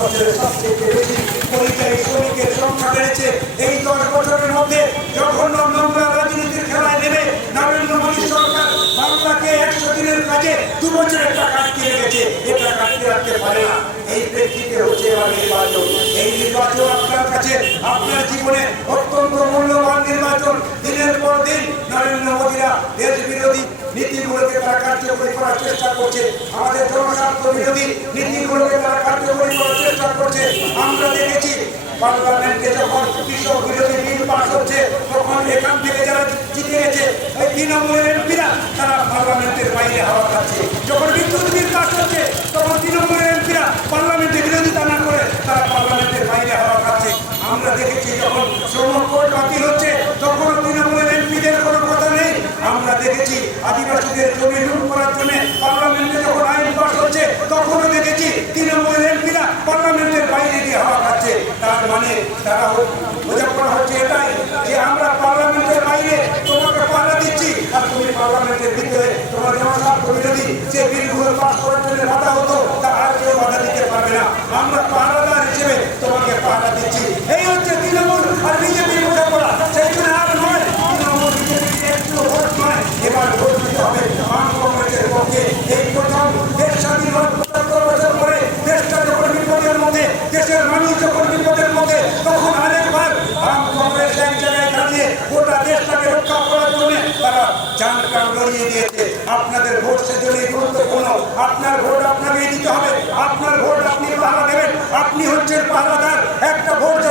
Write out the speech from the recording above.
বছরে সবচেয়ে বেশি পরিযায়ী শ্রমিকের সংখ্যা বেড়েছে। এই দশ বছরের মধ্যে জঘন্য নোংরা রাজনীতির খেলায় নেমে নরেন্দ্র মোদী সরকার বাংলাকে একশো দিনের কাজে দু বছরের টাকা আটকে রেখেছে এটা কাটতে রাখতে পারে না। এই প্রেক্ষিতে হচ্ছে এবার নির্বাচন। এই নির্বাচন আপনার কাছে, আপনার জীবনে অত্যন্ত মূল্যবান নির্বাচন। দিনের পর দিন নরেন্দ্র মোদীরা দেশ বিরোধী নীতিগুলোকে তারা কার্যকরী করার চেষ্টা করছে। আমাদের জনস্বার্থ বিরোধী নীতিগুলোকে তারা কার্যকরী করার চেষ্টা করছে। আমরা দেখেছি, পার্লামেন্টে যখন কৃষক বিরোধী বিল পাস হচ্ছে, তখন এখান থেকে যারা জিতে গেছে, ওই তৃণমূলের এমপিরা, তারা পার্লামেন্টের বাইরে হাওয়া খাচ্ছে। যখন বিদ্যুৎ বিল পাস হচ্ছে তখন তৃণমূলের এমপিরা পার্লামেন্টে বিরোধিতা না করে তারা পার্লামেন্টের বাইরে হাওয়া খাচ্ছে আমরা দেখেছি যখন শ্রম কোড বাতিল হচ্ছে তখন তৃণমূলের এমপিদের কোনো কথা নেই আমরা দেখেছি আদিবাসীদের জমি লুট করার জন্য পার্লামেন্টে যখন আইন পাস হচ্ছে তখনও দেখেছি তৃণমূলের এমপিরা পার্লামেন্টের বাইরে গিয়ে হাওয়া খাচ্ছে তার মানে তারা বোঝা করা হচ্ছে এটাই যে আমরা পার্লামেন্টের বাইরে তোমাকে পাল্লা দিচ্ছি। আর তুমি পার্লামেন্টের ভিতরে তোমার জনস্বার্থ বিরোধী যে বিলগুলো পাস করার জন্য বাধা হতো, তা আর কেউ বাধা দিতে পারবে না। আমরা পাহারাদার হিসেবে তোমাকে পাহারা দিচ্ছি এই হচ্ছে তৃণমূল আর বিজেপির বোঝাপড়া সেই জন্য আর নয় তৃণমূল বিজেপি একটু ভোট নয় এবার ভোট দিতে হবে বাম কংগ্রেসের পক্ষে এই প্রথম দেশ স্বাধীন হওয়ার পঁচাত্তর বছর পরে দেশটা যখন বিপদের মধ্যে দেশের মানুষ যখন বিপদের মধ্যে তখন আরেকবার বাম কংগ্রেস এক জায়গায় দাঁড়িয়ে গোটা দেশটাকে রক্ষা করার জন্য তারা যান প্রাণ লড়িয়ে দিয়েছে আপনাদের ভোট সেজন্যই গুরুত্বপূর্ণ। আপনার ভোট আপনাকে দিতে হবে। আপনার ভোট আপনি পাহারা দেবেন। আপনি হচ্ছেন পাহারাদার। একটা ভোট